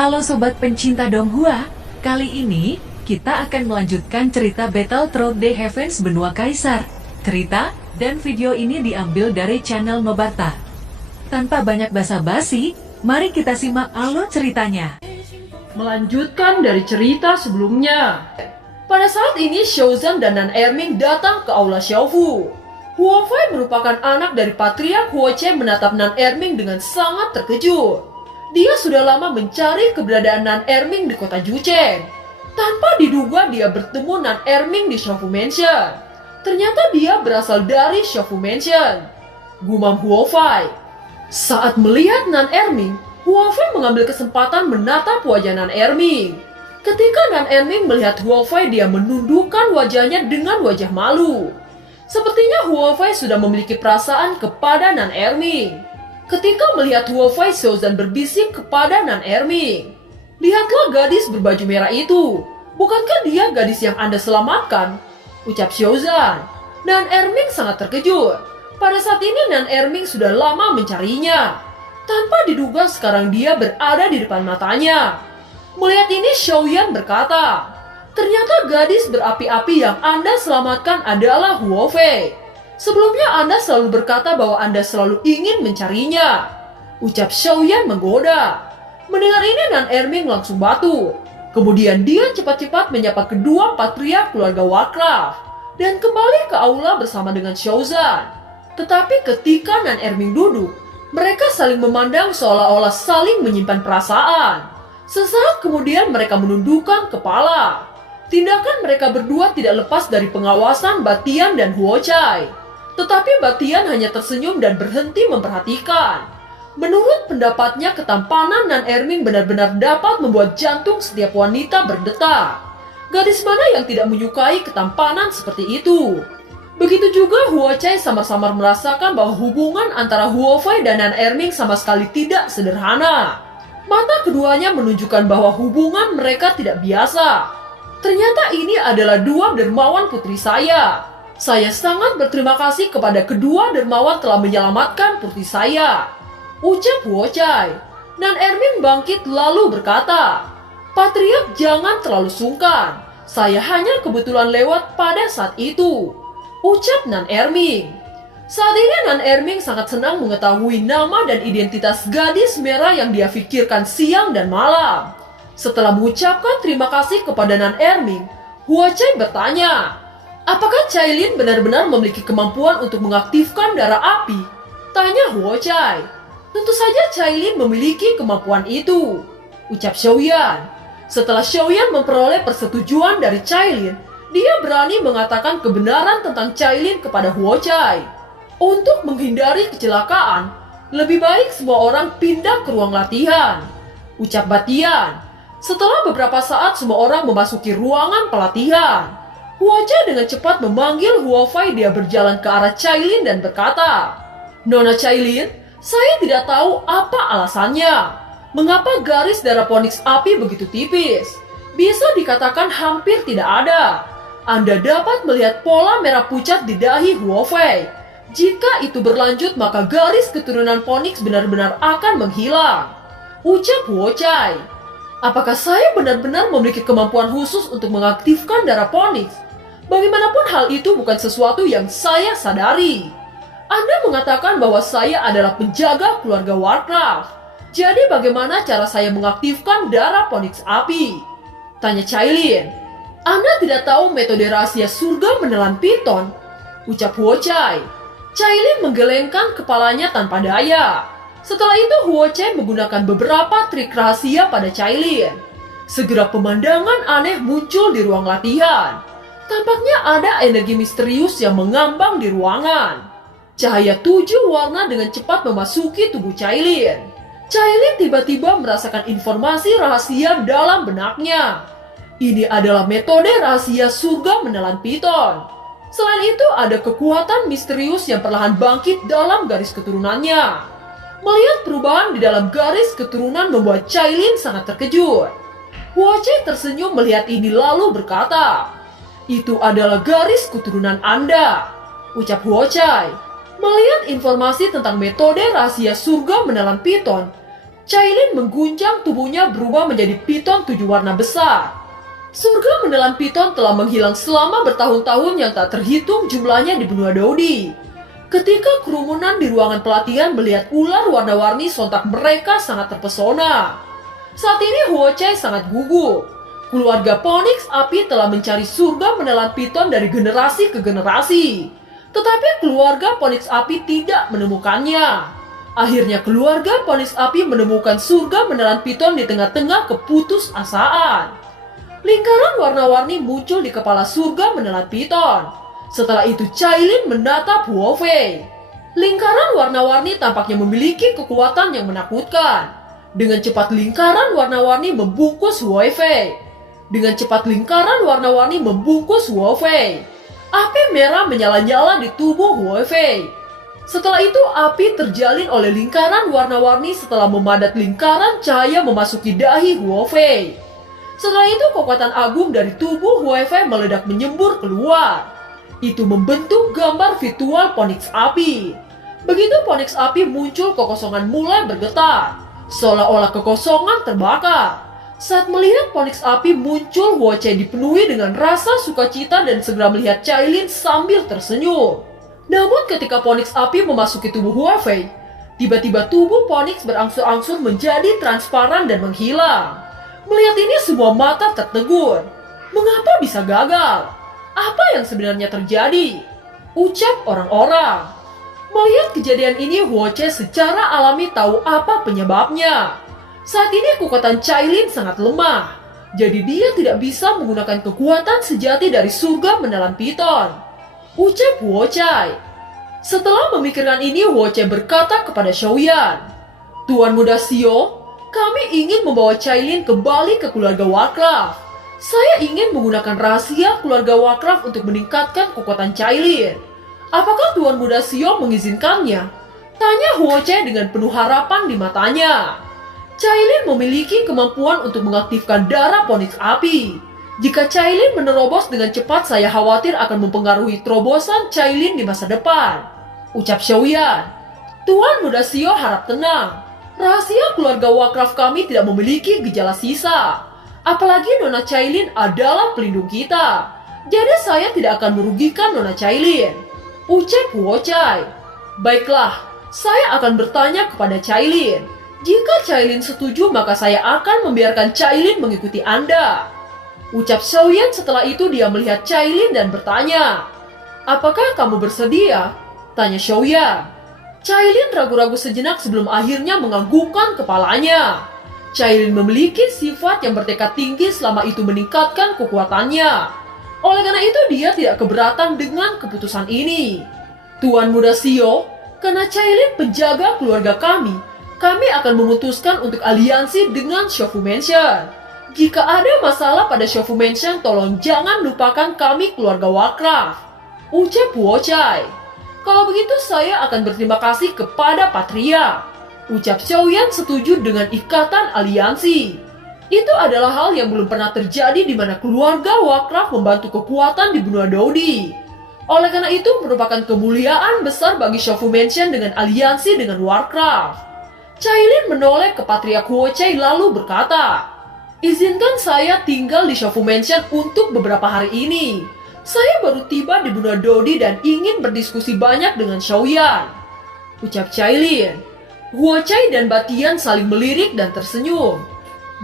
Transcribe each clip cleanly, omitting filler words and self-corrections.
Halo sobat pencinta Donghua, kali ini kita akan melanjutkan cerita Battle Through the Heavens Benua Kaisar. Cerita dan video ini diambil dari channel Nobarta. Tanpa banyak basa-basi, mari kita simak alur ceritanya. Melanjutkan dari cerita sebelumnya. Pada saat ini Xiaozan dan Nan Erming datang ke aula Xiaofu. Huo Fei merupakan anak dari Patriark Huo Che menatap Nan Erming dengan sangat terkejut. Dia sudah lama mencari keberadaan Nan Erming di kota Jucheng. Tanpa diduga dia bertemu Nan Erming di Xiaofu Mansion. Ternyata dia berasal dari Xiaofu Mansion. Gumam Huo Fei. Saat melihat Nan Erming, Huo Fei mengambil kesempatan menatap wajah Nan Erming. Ketika Nan Erming melihat Huo Fei, dia menundukkan wajahnya dengan wajah malu. Sepertinya Huo Fei sudah memiliki perasaan kepada Nan Erming. Ketika melihat Huo Fei, Xiaozan berbisik kepada Nan Erming. "Lihatlah gadis berbaju merah itu. Bukankah dia gadis yang Anda selamatkan?" ucap Xiaozan. Nan Erming sangat terkejut. Pada saat ini Nan Erming sudah lama mencarinya. Tanpa diduga sekarang dia berada di depan matanya. Melihat ini Xiaoyan berkata, "Ternyata gadis berapi-api yang Anda selamatkan adalah Huo Fei. Sebelumnya Anda selalu berkata bahwa Anda selalu ingin mencarinya," ucap Xiaoyan menggoda. Mendengar ini Nan Erming langsung batu. Kemudian dia cepat-cepat menyapa kedua patriark keluarga Warcraft dan kembali ke aula bersama dengan Xiaozan. Tetapi ketika Nan Erming duduk, mereka saling memandang seolah-olah saling menyimpan perasaan. Sesaat kemudian mereka menundukkan kepala. Tindakan mereka berdua tidak lepas dari pengawasan Batian dan Huo Chai. Tetapi Batian hanya tersenyum dan berhenti memperhatikan. Menurut pendapatnya, ketampanan Nan Erming benar-benar dapat membuat jantung setiap wanita berdetak. Gadis mana yang tidak menyukai ketampanan seperti itu? Begitu juga Huo Chai samar-samar merasakan bahwa hubungan antara Huo Fei dan Nan Erming sama sekali tidak sederhana. Mata keduanya menunjukkan bahwa hubungan mereka tidak biasa. Ternyata ini adalah dua dermawan putri saya. Saya sangat berterima kasih kepada kedua dermawan telah menyelamatkan putri saya, ucap Huo Chai. Nan Erming bangkit lalu berkata, "Patriark jangan terlalu sungkan. Saya hanya kebetulan lewat pada saat itu," ucap Nan Erming. Saat ini Nan Erming sangat senang mengetahui nama dan identitas gadis merah yang dia pikirkan siang dan malam. Setelah mengucapkan terima kasih kepada Nan Erming, Huo Chai bertanya, "Apakah Cailin benar-benar memiliki kemampuan untuk mengaktifkan darah api?" tanya Huo Chai. "Tentu saja Cailin memiliki kemampuan itu," ucap Xiaoyan. Setelah Xiaoyan memperoleh persetujuan dari Cailin, dia berani mengatakan kebenaran tentang Cailin kepada Huo Chai. Untuk menghindari kecelakaan, lebih baik semua orang pindah ke ruang latihan, ucap Batian. Setelah beberapa saat semua orang memasuki ruangan pelatihan. Huo Chai dengan cepat memanggil Huo Fei. Dia berjalan ke arah Cailin dan berkata, "Nona Cailin, saya tidak tahu apa alasannya. Mengapa garis darah Phoenix api begitu tipis? Bisa dikatakan hampir tidak ada. Anda dapat melihat pola merah pucat di dahi Huo Fei. Jika itu berlanjut, maka garis keturunan Phoenix benar-benar akan menghilang," ucap Huo Chai. "Apakah saya benar-benar memiliki kemampuan khusus untuk mengaktifkan darah Phoenix? Bagaimanapun hal itu bukan sesuatu yang saya sadari. Anda mengatakan bahwa saya adalah penjaga keluarga Warcraft. Jadi bagaimana cara saya mengaktifkan darah Phoenix api?" tanya Cailin. "Anda tidak tahu metode rahasia surga menelan piton?" ucap Huo Chai. Cailin menggelengkan kepalanya tanpa daya. Setelah itu Huo Chai menggunakan beberapa trik rahasia pada Cailin. Segera pemandangan aneh muncul di ruang latihan. Tampaknya ada energi misterius yang mengambang di ruangan. Cahaya 7 warna dengan cepat memasuki tubuh Cailin. Cailin tiba-tiba merasakan informasi rahasia dalam benaknya. Ini adalah metode rahasia surga menelan piton. Selain itu ada kekuatan misterius yang perlahan bangkit dalam garis keturunannya. Melihat perubahan di dalam garis keturunan membuat Cailin sangat terkejut. Huo Chai tersenyum melihat ini lalu berkata, "Itu adalah garis keturunan Anda," ucap Huo Chai. Melihat informasi tentang metode rahasia surga menelan piton, Cailin mengguncang tubuhnya berubah menjadi piton 7 warna besar. Surga menelan piton telah menghilang selama bertahun-tahun yang tak terhitung jumlahnya di benua Dodi. Ketika kerumunan di ruangan pelatihan melihat ular warna-warni, sontak mereka sangat terpesona. Saat ini Huochai sangat gugup. Keluarga Phoenix Api telah mencari surga menelan piton dari generasi ke generasi. Tetapi keluarga Phoenix Api tidak menemukannya. Akhirnya keluarga Phoenix Api menemukan surga menelan piton di tengah-tengah keputusasaan. Lingkaran warna-warni muncul di kepala surga menelan piton. Setelah itu Cailin menatap Huofei. Lingkaran warna-warni tampaknya memiliki kekuatan yang menakutkan. Dengan cepat lingkaran warna-warni membungkus Huofei. Dengan cepat lingkaran warna-warni membungkus Huofei. Api merah menyala-nyala di tubuh Huofei. Setelah itu api terjalin oleh lingkaran warna-warni setelah memadat lingkaran cahaya memasuki dahi Huofei. Setelah itu kekuatan agung dari tubuh Huofei meledak menyembur keluar. Itu membentuk gambar virtual Phoenix Api. Begitu Phoenix Api muncul, kekosongan mulai bergetar. Seolah-olah kekosongan terbakar. Saat melihat Phoenix Api muncul, Huochai dipenuhi dengan rasa sukacita dan segera melihat Cailin sambil tersenyum. Namun ketika Phoenix Api memasuki tubuh Huofei, tiba-tiba tubuh Phoenix berangsur-angsur menjadi transparan dan menghilang. Melihat ini semua mata tertegun. Mengapa bisa gagal? Apa yang sebenarnya terjadi? Ucap orang-orang. Melihat kejadian ini, Huochai secara alami tahu apa penyebabnya. Saat ini kekuatan Cailin sangat lemah, jadi dia tidak bisa menggunakan kekuatan sejati dari surga menelan piton. Ucap Huochai. Setelah memikirkan ini, Huochai berkata kepada Xiaoyan, "Tuan Muda Xio, kami ingin membawa Cailin kembali ke keluarga Warcraft. Saya ingin menggunakan rahasia keluarga Warcraft untuk meningkatkan kekuatan Cailin. Apakah Tuan Muda Xio mengizinkannya?" Tanya Huochai dengan penuh harapan di matanya. Cailin memiliki kemampuan untuk mengaktifkan darah Phoenix Api. Jika Cailin menerobos dengan cepat, saya khawatir akan mempengaruhi terobosan Cailin di masa depan. Ucap Xiaoyan. Tuan Muda Xio harap tenang. Rahasia keluarga Warcraft kami tidak memiliki gejala sisa. Apalagi Nona Cailin adalah pelindung kita. Jadi saya tidak akan merugikan Nona Cailin. Ucap Huochai. Baiklah, saya akan bertanya kepada Cailin. Jika Cailin setuju, maka saya akan membiarkan Cailin mengikuti Anda. Ucap Xiaoyan. Setelah itu dia melihat Cailin dan bertanya, "Apakah kamu bersedia?" Tanya Xiaoyan. Cailin ragu-ragu sejenak sebelum akhirnya menganggukkan kepalanya. Cailin memiliki sifat yang bertekad tinggi, selama itu meningkatkan kekuatannya. Oleh karena itu dia tidak keberatan dengan keputusan ini. Tuan Muda Xio, karena Cailin penjaga keluarga kami akan memutuskan untuk aliansi dengan Shofu Mansion. Jika ada masalah pada Shofu Mansion, tolong jangan lupakan kami keluarga Warcraft. Ucap Huochai. Kalau begitu saya akan berterima kasih kepada Patria. Ucap Xiaoyan setuju dengan ikatan aliansi. Itu adalah hal yang belum pernah terjadi di mana keluarga Warcraft membantu kekuatan di benua Dodi. Oleh karena itu merupakan kemuliaan besar bagi Shofu Mansion dengan aliansi dengan Warcraft. Cailin menoleh ke Patriark Huochai lalu berkata, "Izinkan saya tinggal di Shofu Mansion untuk beberapa hari ini. Saya baru tiba di benua Dodi dan ingin berdiskusi banyak dengan Xiaoyan." Ucap Cailin. Huochai dan Batian saling melirik dan tersenyum.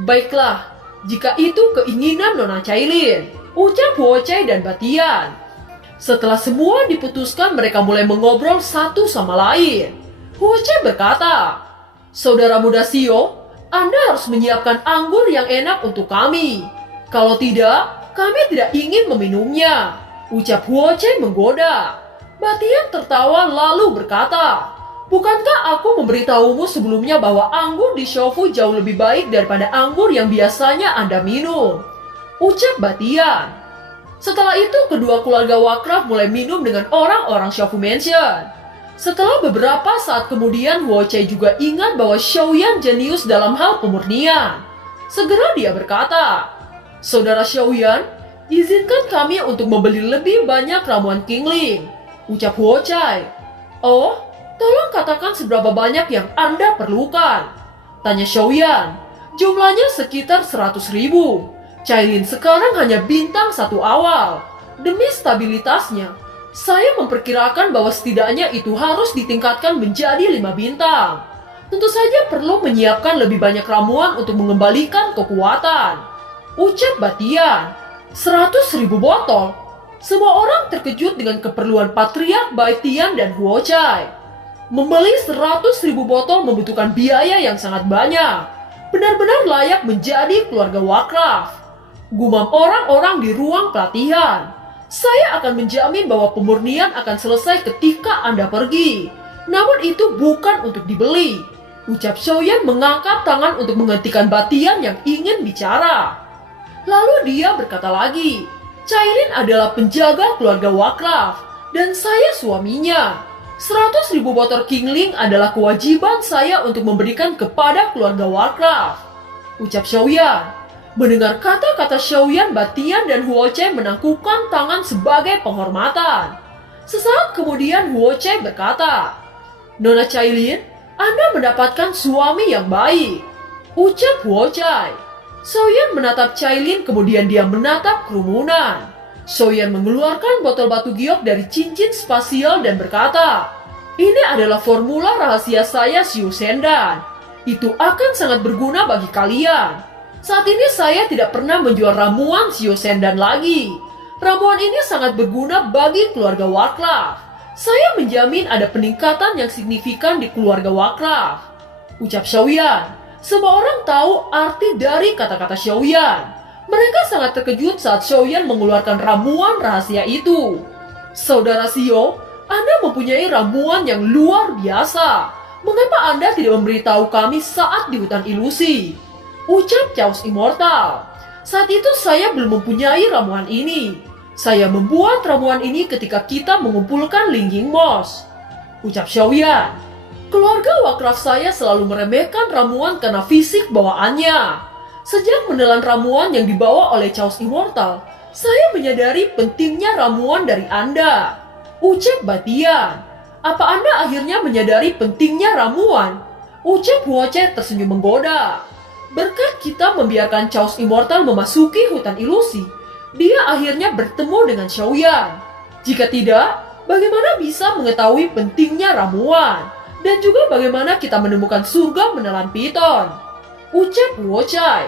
"Baiklah, jika itu keinginan Nona Cailin," ucap Huochai dan Batian. Setelah semua diputuskan, mereka mulai mengobrol satu sama lain. Huochai berkata, "Saudara Muda Xio, Anda harus menyiapkan anggur yang enak untuk kami. Kalau tidak, kami tidak ingin meminumnya." Ucap Huochai menggoda. Batian tertawa lalu berkata, "Bukankah aku memberitahumu sebelumnya bahwa anggur di Shofu jauh lebih baik daripada anggur yang biasanya Anda minum?" Ucap Batian. Setelah itu kedua keluarga Warcraft mulai minum dengan orang-orang Shofu Mansion. Setelah beberapa saat kemudian, Huochai juga ingat bahwa Xiaoyan jenius dalam hal pemurnian. Segera dia berkata, "Saudara Xiaoyan, izinkan kami untuk membeli lebih banyak ramuan Qingling." Ucap Huochai. "Oh, tolong katakan seberapa banyak yang Anda perlukan." Tanya Xiaoyan. Jumlahnya sekitar 100.000. Cailin sekarang hanya bintang 1 awal. Demi stabilitasnya, saya memperkirakan bahwa setidaknya itu harus ditingkatkan menjadi 5 bintang. Tentu saja perlu menyiapkan lebih banyak ramuan untuk mengembalikan kekuatan. Ucap Batian. 100.000 botol. Semua orang terkejut dengan keperluan Patriark Baitian dan Huochai. Membeli 100.000 botol membutuhkan biaya yang sangat banyak. Benar-benar layak menjadi keluarga Warcraft. Gumam orang-orang di ruang pelatihan. Saya akan menjamin bahwa pemurnian akan selesai ketika Anda pergi. Namun itu bukan untuk dibeli. Ucap Xiaoyan mengangkat tangan untuk menghentikan Batian yang ingin bicara. Lalu dia berkata lagi, Cailin adalah penjaga keluarga Warcraft, dan saya suaminya. 100.000 botol Kingling adalah kewajiban saya untuk memberikan kepada keluarga Warcraft. Ucap Xiaoyan. Mendengar kata-kata Xiaoyan, Batian dan Huochai menangkupkan tangan sebagai penghormatan. Sesaat kemudian Huochai berkata, Nona Cailin, Anda mendapatkan suami yang baik. Ucap Huochai. Xiaoyan menatap Cailin, kemudian dia menatap kerumunan. Xiaoyan mengeluarkan botol batu giok dari cincin spasial dan berkata, Ini adalah formula rahasia saya Xiu Sendan. Itu akan sangat berguna bagi kalian. Saat ini saya tidak pernah menjual ramuan Xiu Sendan lagi. Ramuan ini sangat berguna bagi keluarga Warcraft. Saya menjamin ada peningkatan yang signifikan di keluarga Warcraft. Ucap Xiaoyan. Semua orang tahu arti dari kata-kata Xiaoyan. Mereka sangat terkejut saat Xiaoyan mengeluarkan ramuan rahasia itu. Saudara Xiao, Anda mempunyai ramuan yang luar biasa. Mengapa Anda tidak memberitahu kami saat di hutan ilusi? Ucap Chaos Immortal. Saat itu saya belum mempunyai ramuan ini. Saya membuat ramuan ini ketika kita mengumpulkan Lingging Moss. Ucap Xiaoyan. Keluarga Warcraft saya selalu meremehkan ramuan karena fisik bawaannya. Sejak menelan ramuan yang dibawa oleh Chaos Immortal, saya menyadari pentingnya ramuan dari Anda. Ucap Batian. Apa Anda akhirnya menyadari pentingnya ramuan? Ucap Huochai tersenyum menggoda. Berkat kita membiarkan Chaos Immortal memasuki hutan ilusi, dia akhirnya bertemu dengan Xiaoyan. Jika tidak, bagaimana bisa mengetahui pentingnya ramuan? Dan juga bagaimana kita menemukan surga menelan piton? Ucap Huochai.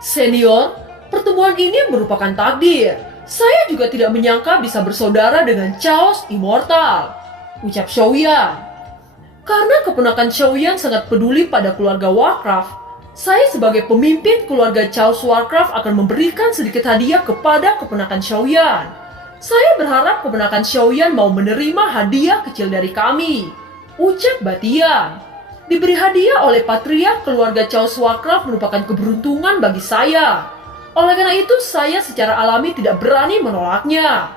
Senior, pertemuan ini merupakan takdir. Saya juga tidak menyangka bisa bersaudara dengan Chaos Immortal. Ucap Xiaoyan. Karena keponakan Xiaoyan sangat peduli pada keluarga Warcraft, saya sebagai pemimpin keluarga Chaos Warcraft akan memberikan sedikit hadiah kepada keponakan Xiaoyan. Saya berharap keponakan Xiaoyan mau menerima hadiah kecil dari kami. Ucap Batian. Diberi hadiah oleh Patriark keluarga Chaos Warcraft merupakan keberuntungan bagi saya. Oleh karena itu, saya secara alami tidak berani menolaknya.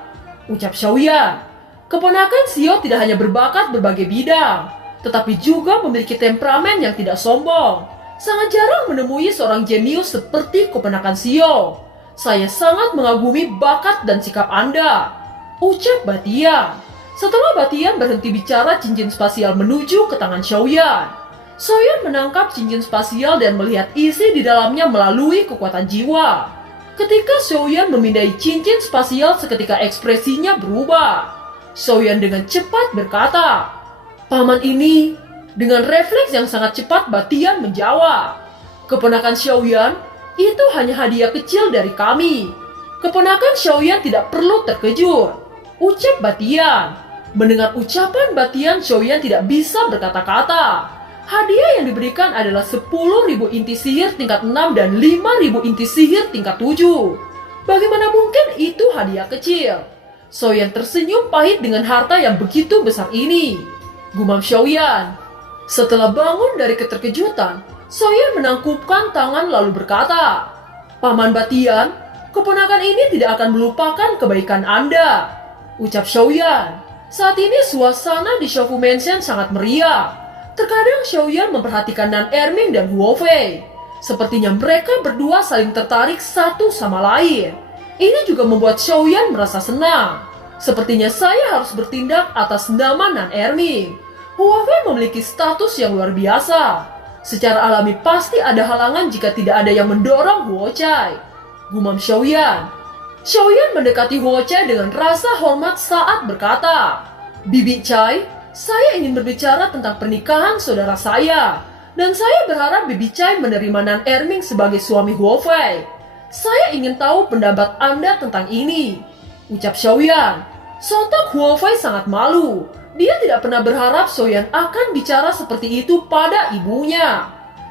Ucap Xiaoyan. Keponakan Xiao tidak hanya berbakat berbagai bidang, tetapi juga memiliki temperamen yang tidak sombong. Sangat jarang menemui seorang jenius seperti keponakan Xiao. Saya sangat mengagumi bakat dan sikap Anda. Ucap Batian. Setelah Batian berhenti bicara, cincin spasial menuju ke tangan Xiaoyan. Xiaoyan menangkap cincin spasial dan melihat isi di dalamnya melalui kekuatan jiwa. Ketika Xiaoyan memindai cincin spasial, seketika ekspresinya berubah. Xiaoyan dengan cepat berkata, Paman ini, dengan refleks yang sangat cepat Batian menjawab, Keponakan Xiaoyan, itu hanya hadiah kecil dari kami. Keponakan Xiaoyan tidak perlu terkejut. Ucap Batian. Mendengar ucapan Batian, Xiaoyan tidak bisa berkata-kata. Hadiah yang diberikan adalah 10.000 inti sihir tingkat 6 dan 5.000 inti sihir tingkat 7. Bagaimana mungkin itu hadiah kecil? Xiaoyan tersenyum pahit dengan harta yang begitu besar ini. Gumam Xiaoyan. Setelah bangun dari keterkejutan, Xiaoyan menangkupkan tangan lalu berkata, Paman Batian, keponakan ini tidak akan melupakan kebaikan Anda. Ucap Xiaoyan. Saat ini suasana di Xiaofu Mansion sangat meriah. Terkadang Xiaoyan memperhatikan Nan Erming dan Huo Fei. Sepertinya mereka berdua saling tertarik satu sama lain. Ini juga membuat Xiaoyan merasa senang. Sepertinya saya harus bertindak atas nama Nan Erming. Huo Fei memiliki status yang luar biasa. Secara alami pasti ada halangan jika tidak ada yang mendorong Huo Chai, gumam Xiaoyan. Xiaoyan mendekati Huo Chai dengan rasa hormat saat berkata, "Bibi Chai, saya ingin berbicara tentang pernikahan saudara saya. Dan saya berharap Bibi Chai menerima Nan Erming sebagai suami Huo Fei. Saya ingin tahu pendapat Anda tentang ini," ucap Xiaoyan. Sontak Huo Fei sangat malu. Dia tidak pernah berharap Xiaoyan akan bicara seperti itu pada ibunya.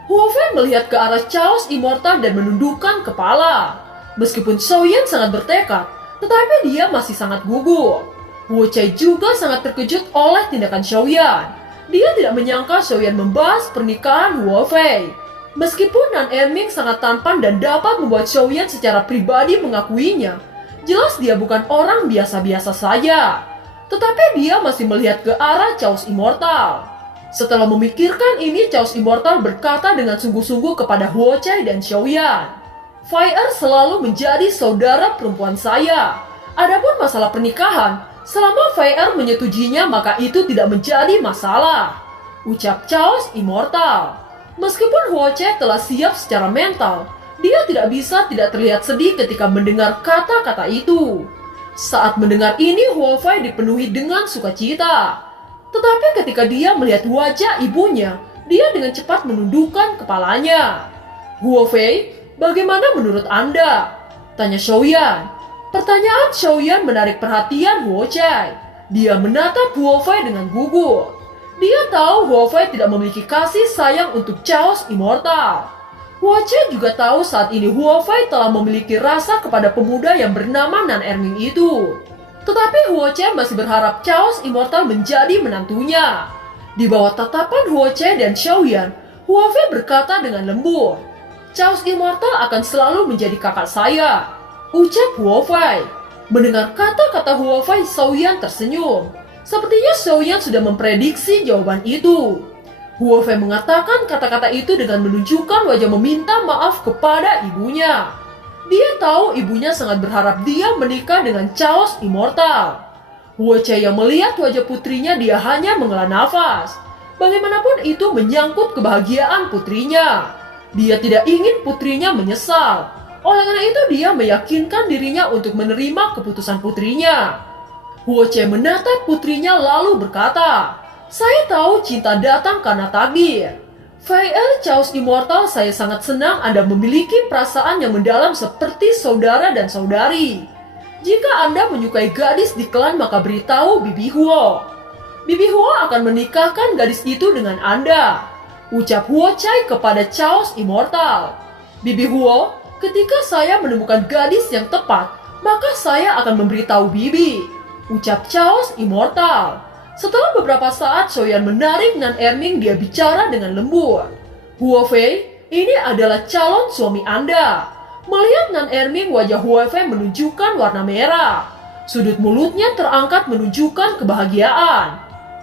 Huo Fei melihat ke arah Chaos Immortal dan menundukkan kepala. Meskipun Xiaoyan sangat bertekad, tetapi dia masih sangat gugup. Huo Chai juga sangat terkejut oleh tindakan Xiaoyan. Dia tidak menyangka Xiaoyan membahas pernikahan Huo Fei. Meskipun Nan Erming sangat tampan dan dapat membuat Xiaoyan secara pribadi mengakuinya, jelas dia bukan orang biasa-biasa saja. Tetapi dia masih melihat ke arah Chaos Immortal. Setelah memikirkan ini, Chaos Immortal berkata dengan sungguh-sungguh kepada Huo Chai dan Xiaoyan, "Fire selalu menjadi saudara perempuan saya. Adapun masalah pernikahan, selama Fire menyetujuinya maka itu tidak menjadi masalah," ucap Chaos Immortal. Meskipun Huo Chai telah siap secara mental, dia tidak bisa tidak terlihat sedih ketika mendengar kata-kata itu. Saat mendengar ini, Huo Fei dipenuhi dengan sukacita. Tetapi ketika dia melihat wajah ibunya, dia dengan cepat menundukkan kepalanya. "Huo Fei, bagaimana menurut Anda?" tanya Xiaoyan. Pertanyaan Xiaoyan menarik perhatian Huo Chai. Dia menatap Huo Fei dengan gugup. Dia tahu Huo Fei tidak memiliki kasih sayang untuk Chaos Immortal. Huo Chai juga tahu saat ini Huo Fei telah memiliki rasa kepada pemuda yang bernama Nan Erming itu. Tetapi Huo Chai masih berharap Chaos Immortal menjadi menantunya. Di bawah tatapan Huo Chai dan Xiaoyan, Huo Fei berkata dengan lembut, "Chaos Immortal akan selalu menjadi kakak saya," ucap Huo Fei. Mendengar kata-kata Huo Fei, Xiaoyan tersenyum. Sepertinya Xiaoyan sudah memprediksi jawaban itu. Huo Fei mengatakan kata-kata itu dengan menunjukkan wajah meminta maaf kepada ibunya. Dia tahu ibunya sangat berharap dia menikah dengan Chaos Immortal. Huo Chai yang melihat wajah putrinya, dia hanya menghela nafas. Bagaimanapun itu menyangkut kebahagiaan putrinya. Dia tidak ingin putrinya menyesal. Oleh karena itu dia meyakinkan dirinya untuk menerima keputusan putrinya. Huo Chai menatap putrinya lalu berkata, "Saya tahu cinta datang karena takdir. Fire Chaos Immortal, saya sangat senang Anda memiliki perasaan yang mendalam seperti saudara dan saudari. Jika Anda menyukai gadis di klan, maka beritahu Bibi Huo. Bibi Huo akan menikahkan gadis itu dengan Anda," ucap Huo Chai kepada Chaos Immortal. "Bibi Huo, ketika saya menemukan gadis yang tepat, maka saya akan memberitahu Bibi," ucap Chaos Immortal. Setelah beberapa saat, Xiaoyan menarik Nan Erming, dia bicara dengan lembut. "Huo Fei, ini adalah calon suami Anda." Melihat Nan Erming, wajah Huo Fei menunjukkan warna merah. Sudut mulutnya terangkat menunjukkan kebahagiaan.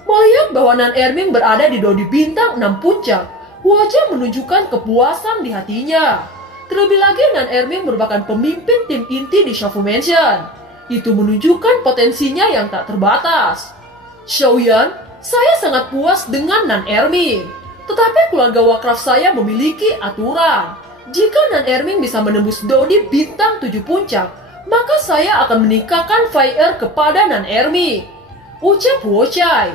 Melihat bahwa Nan Erming berada di dodi bintang 6 puncak, Huo Chai menunjukkan kepuasan di hatinya. Terlebih lagi Nan Erming merupakan pemimpin tim inti di Xiaofu Mansion. Itu menunjukkan potensinya yang tak terbatas. "Xiaoyan, saya sangat puas dengan Nan Erming. Tetapi keluarga Warcraft saya memiliki aturan. Jika Nan Erming bisa menembus dodi bintang 7 puncak, maka saya akan menikahkan Fire kepada Nan Erming," ucap Huo Chai.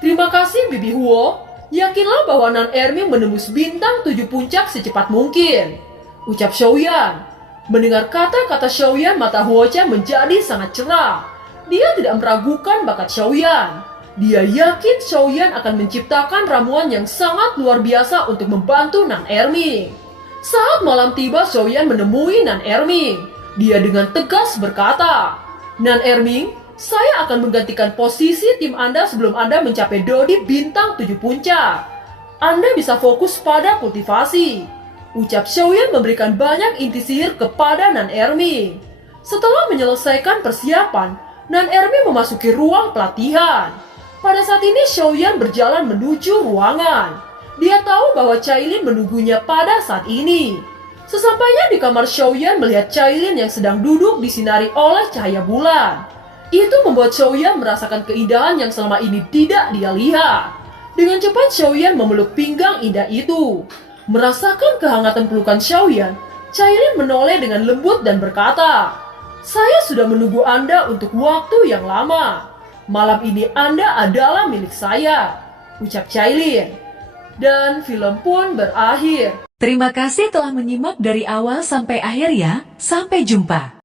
"Terima kasih Bibi Huo. Yakinlah bahwa Nan Erming menembus bintang 7 puncak secepat mungkin," ucap Xiaoyan. Mendengar kata-kata Xiaoyan, mata Huo Chai menjadi sangat cerah. Dia tidak meragukan bakat Xiaoyan. Dia yakin Xiaoyan akan menciptakan ramuan yang sangat luar biasa untuk membantu Nan Erming. Saat malam tiba, Xiaoyan menemui Nan Erming. Dia dengan tegas berkata, "Nan Erming, saya akan menggantikan posisi tim Anda sebelum Anda mencapai dodi bintang 7 puncak. Anda bisa fokus pada kultivasi," ucap Xiaoyan memberikan banyak inti sihir kepada Nan Erming. Setelah menyelesaikan persiapan, Nan Erming memasuki ruang pelatihan. Pada saat ini Xiaoyan berjalan menuju ruangan. Dia tahu bahwa Cailin menunggunya pada saat ini. Sesampainya di kamar, Xiaoyan melihat Cailin yang sedang duduk disinari oleh cahaya bulan. Itu membuat Xiaoyan merasakan keindahan yang selama ini tidak dia lihat. Dengan cepat Xiaoyan memeluk pinggang indah itu. Merasakan kehangatan pelukan Xiaoyan, Cailin menoleh dengan lembut dan berkata, "Saya sudah menunggu Anda untuk waktu yang lama. Malam ini Anda adalah milik saya," ucap Cailin. Dan film pun berakhir. Terima kasih telah menyimak dari awal sampai akhir ya. Sampai jumpa.